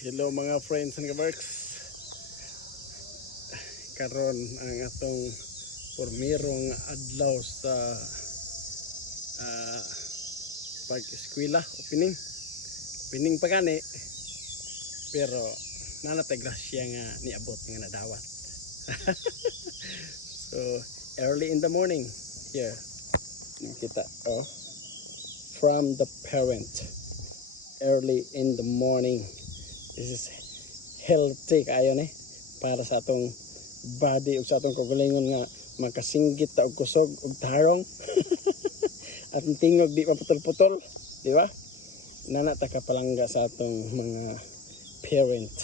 Hello mga friends and kabarks. Karon ang atong pormirong adlaw sa pag-eskwela, opening pa gani, pero nanatay grasya nga niabot nga nadawat. So early in the morning here kita from the parent, early in the morning. This is healthy kayo ni para sa atong body ug sa atong kaugalingon nga makasinggit ta og kusog ug tarong. At ang tingog di pa putol-putol, di ba? Nana ta kapalangga sa atong mga parent,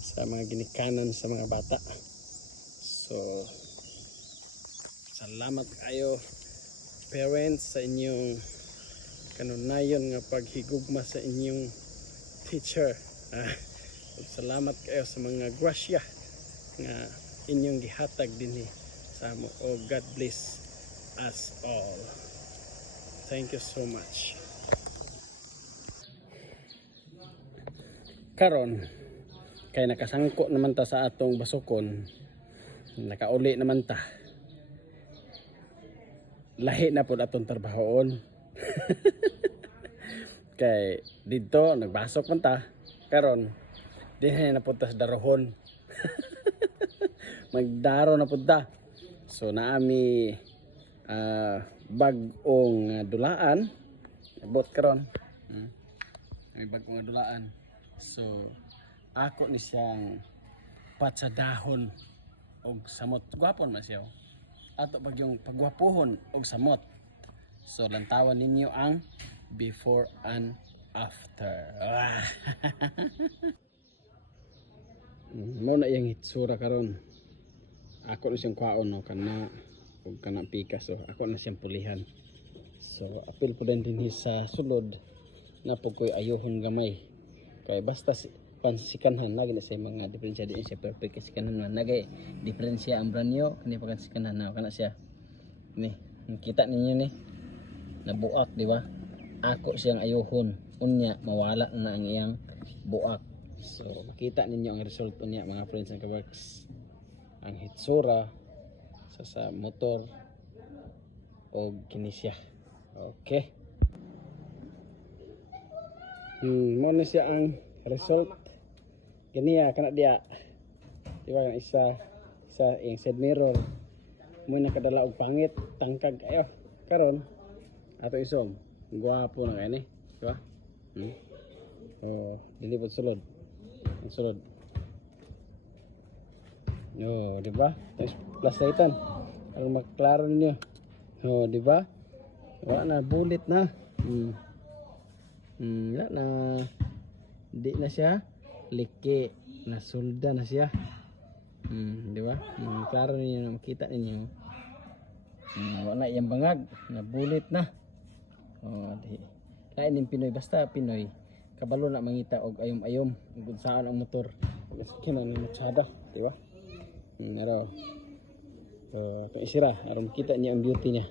sa mga ginikanan sa mga bata. So salamat kayo parents sa inyong kanunayon nga paghigugma sa inyong teacher. Salamat kayo sa mga grasya nga inyong gihatag dinhi sa amo. Oh, God bless us all. Thank you so much. Karon kay nakasangko naman ta sa atong basukon, nakauli naman ta, lahi na pud atong trabahoon. Kay dito nagbasok man ta karon dinhi na pud ta sa darohon. Magdaro na pud ta. So naami bag-ong dulaan abot karon. May bag-ong dulaan. So ako ni siyang patsadahon og samot. Gwapon man siya. Ato pag yung pagwapuhon og samot. So lantawan ninyo ang before and after. Mo na yang hitsura karon. Ako na siyang kwaon no kana ug kana pika, so ako na siyang pulihan. So apil po din sa sulod na pug koy ayohon gamay. Kay basta pansikanhan lagi na sa mga diferensya di siya perfect sikanhan na nagay diferensya ang branyo kani pagsikanhan na kana siya. Ni kita ninyo ni nabuak, di ba? Ako siyang ayohon unya mawala na ang iyang buak. So makita ninyo ang result unya mga friends and kaworks, ang hitsura sa motor o kinisya. Okay, mo na siya ang result ganiya kana dia, di ba? Isa yung side mirror mo nakadala og pangit tangkag ayo karon ato isom gwapo na kani, di ba? Dilipot sulod. Ang sulod. Di ba? Plus lightan. Para maklaro ninyo. Di ba? Wala na bulit na. Wala na. Di na siya liki, na sulda na siya. Di ba? Klaro ninyo, makita ninyo. Wala na iyang bangag, na bulit na. Lain yung Pinoy, basta Pinoy kabalo na mangita og ayom-ayom ug saan ang motor kina ni matsada, di ba? Pero ito isira aron kita niya ang beauty niya.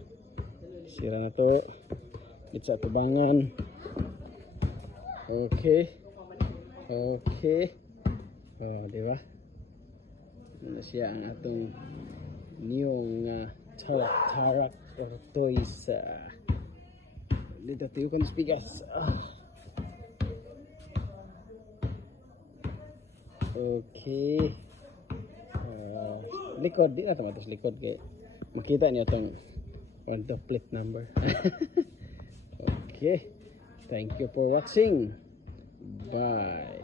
Isira na to, it's sa tubangan. Okay, di ba? Ano siya ang atong niyong tarak toys. Dito tayo kung spigas. Okay. Likod, di na tamatos likod kay makita niyo itong the plate number. Okay. Thank you for watching. Bye.